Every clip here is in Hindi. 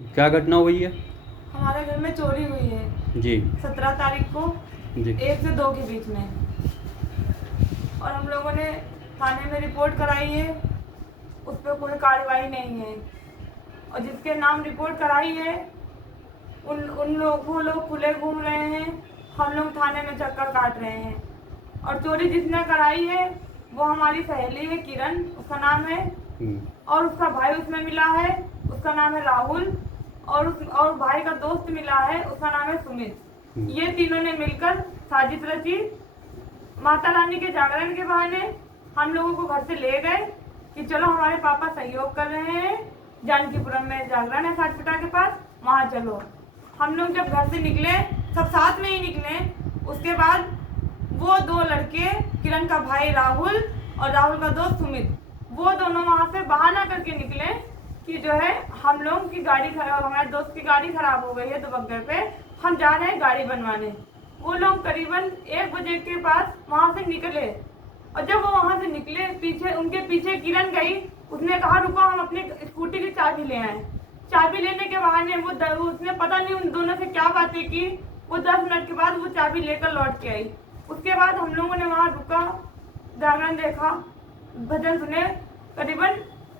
क्या घटना हुई है? हमारे घर में चोरी हुई है जी 17 तारीख को जी 1 से 2 के बीच में, और हम लोगों ने थाने में रिपोर्ट कराई है। उस पर कोई कार्रवाई नहीं है, और जिसके नाम रिपोर्ट कराई है वो लोग खुले घूम रहे हैं। हम लोग थाने में चक्कर काट रहे हैं। और चोरी जिसने कराई है वो हमारी सहेली है किरण, उसका नाम है, और उसका भाई उसमें मिला है, उसका नाम है राहुल, और भाई का दोस्त मिला है, उसका नाम है सुमित। ये तीनों ने मिलकर साजिश रची। माता रानी के जागरण के बहाने हम लोगों को घर से ले गए कि चलो हमारे पापा सहयोग कर रहे हैं, जानकीपुरम में जागरण है सातपिटा के पास, वहाँ चलो। हम लोग जब घर से निकले, सब साथ में ही निकले। उसके बाद वो 2 लड़के, किरण का भाई राहुल और राहुल का दोस्त सुमित, वो दोनों वहाँ से बहाना करके निकले कि जो है हम लोग की गाड़ी खराब, हमारे दोस्त की गाड़ी खराब हो गई है दुबग्गे पे, हम जा रहे हैं गाड़ी बनवाने। वो लोग करीबन 1 बजे के पास वहाँ से निकले, और जब वो वहाँ से निकले, उनके पीछे किरण गई। उसने कहा रुको हम अपनी स्कूटी की चाबी ले आए। चाबी लेने के बहाने उसने पता नहीं उन दोनों से क्या बातें की, वो 10 मिनट के बाद वो चाबी लेकर लौट के आई। उसके बाद हम लोगों ने वहाँ रुका, जागरण देखा, भजन सुने। करीबन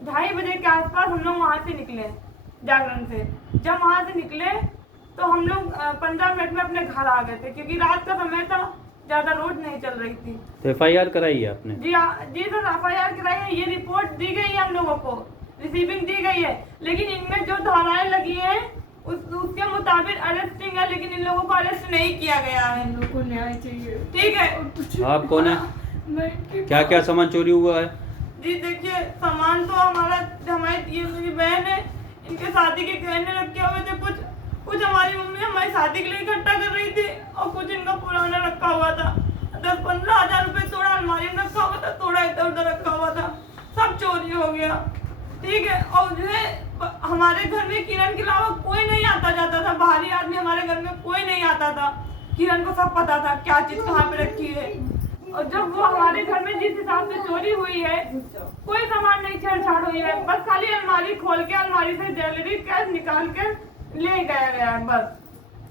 2:30 बजे के आसपास हम लोग वहाँ से निकले जागरण से। जब वहाँ से निकले तो हम लोग 15 मिनट में अपने घर आ गए थे, क्योंकि रात का समय था, ज़्यादा रोड नहीं चल रही थी। तो FIR कराई है आपने? जी सर, FIR कराई है। ये रिपोर्ट दी गई है हम लोगों को, रिसीविंग दी गई है, लेकिन इनमें जो धाराएं लगी हैं उसके मुताबिक अरेस्टिंग है, लेकिन इन लोगों को अरेस्ट नहीं किया गया है। इन लोगों को न्याय चाहिए। ठीक है, आप कौन है? क्या क्या सामान चोरी हुआ है? जी देखिए, सामान तो हमारी ये मेरी बहन है, इनके शादी के गहने रखे हुए थे। कुछ हमारी मम्मी हमारी शादी के लिए इकट्ठा कर रही थी, और कुछ इनका पुराना रखा हुआ था। 10-15 हजार रुपए थोड़ा अलमारी में रखा हुआ था, थोड़ा इधर उधर रखा हुआ था, सब चोरी हो गया। ठीक है, और जो है हमारे घर में किरण के अलावा कोई नहीं आता जाता था, बाहरी आदमी हमारे घर में कोई नहीं आता था। किरण को सब पता था क्या चीज कहाँ पे रखी है। और जब वो हमारे घर में जिस हिसाब से चोरी हुई है, कोई सामान नहीं छेड़छाड़ हुई है, बस खाली अलमारी खोल के अलमारी से ज्वेलरी कैश निकाल के ले गया है बस।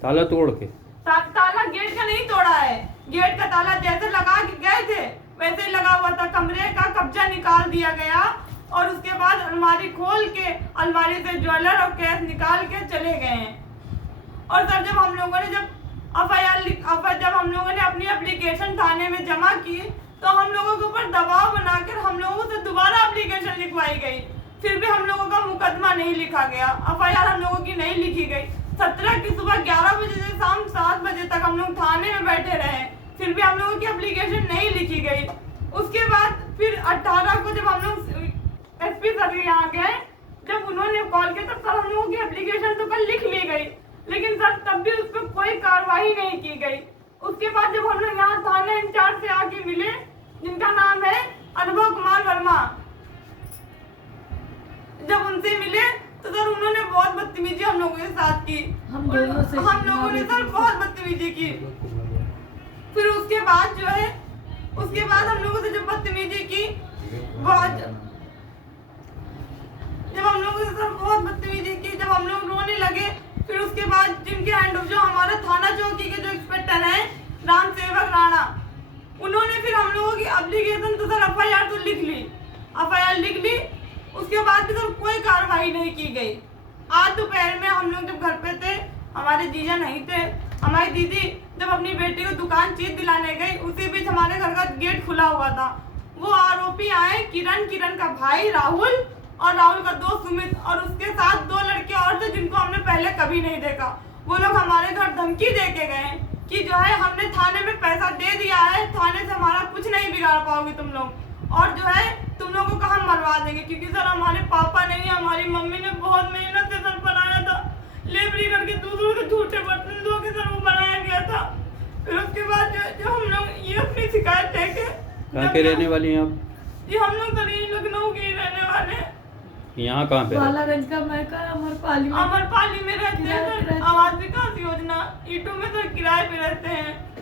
ताला तोड़ के? ताला गेट का नहीं तोड़ा है। गेट का ताला जैसे लगा के गए थे वैसे ही लगा हुआ था। कमरे का कब्जा निकाल दिया गया, और उसके बाद अलमारी खोल के अलमारी से ज्वेलर और कैश निकाल के चले गए हैं। और सर जब हम लोगों ने अपनी एप्लीकेशन थाने में जमा की, तो हम लोगों के ऊपर दबाव बनाकर हम लोगों से दोबारा एप्लीकेशन लिखवाई गई। फिर भी हम लोगों का मुकदमा नहीं लिखा गया, FIR हम लोगों की नहीं लिखी गई। 17 की सुबह 11 बजे से शाम 7 बजे तक हम लोग थाने में बैठे रहे, फिर भी हम लोगों की एप्लीकेशन नहीं लिखी गई। उसके बाद फिर 18 को जब हम लोग SP सर के यहाँ गए, जब उन्होंने कॉल किया तब सर हम लोगों की एप्लीकेशन तो कल लिख ली गई, लेकिन सर तब भी उस पर कोई कार्रवाई नहीं की गई। उसके बाद जब हम लोग यहाँ थाने इंचार्ज से आके मिले, जिनका नाम है अनुभव कुमार वर्मा, जब उनसे मिले तो सर उन्होंने बहुत बदतमीजी हम लोगों के साथ की। हम लोगों ने सर बहुत बदतमीजी की। फिर उसके बाद हम लोगों से जब बदतमीजी की, जब हम लोगों से सर बहुत बदतमीजी की, जब हम लोग रोने लगे, फिर उसके बाद जिनके हैंड जो हमारा थाना चौकी के जो इंस्पेक्टर हैं राम सेवक राणा, उन्होंने फिर हम लोगों की एप्लीकेशन तो सर FIR तो लिख ली। उसके बाद भी सर कोई कार्रवाई नहीं की गई। आज दोपहर में हम लोग जब घर पे थे, हमारे जीजा नहीं थे, हमारी दीदी जब अपनी बेटी को दुकान चीज दिलाने गई, उसी बीच हमारे घर का गेट खुला हुआ था। वो आरोपी आए, किरण का भाई राहुल और राहुल का दोस्त सुमित, और उसके साथ 2 लड़के और थे जिनको हमने पहले कभी नहीं देखा। वो लोग हमारे घर धमकी दे के गए कि जो है हमने थाने में पैसा दे दिया है, थाने से हमारा कुछ नहीं बिगाड़ पाओगे तुम लोग, और जो है तुम लोगों को हम मरवा देंगे। क्योंकि सर हमारे पापा नहीं, हमारी मम्मी ने बहुत मेहनत से सर बनाया था, लेबरी करके दूसरों के झूठे बर्तन धो के सर वो बनाया गया था। फिर उसके बाद जो हम लोग ये अपनी शिकायत लेके। कहाँ के रहने वाली हैं आप? जी हम लोग सर यही लखनऊ के ही रहने वाले हैं। यहाँ कहाँ पे? बालागंज का मैका अमरपाली में रहते हैं सर। आवास विकास योजना ईटों में सर किराए पे रहते हैं।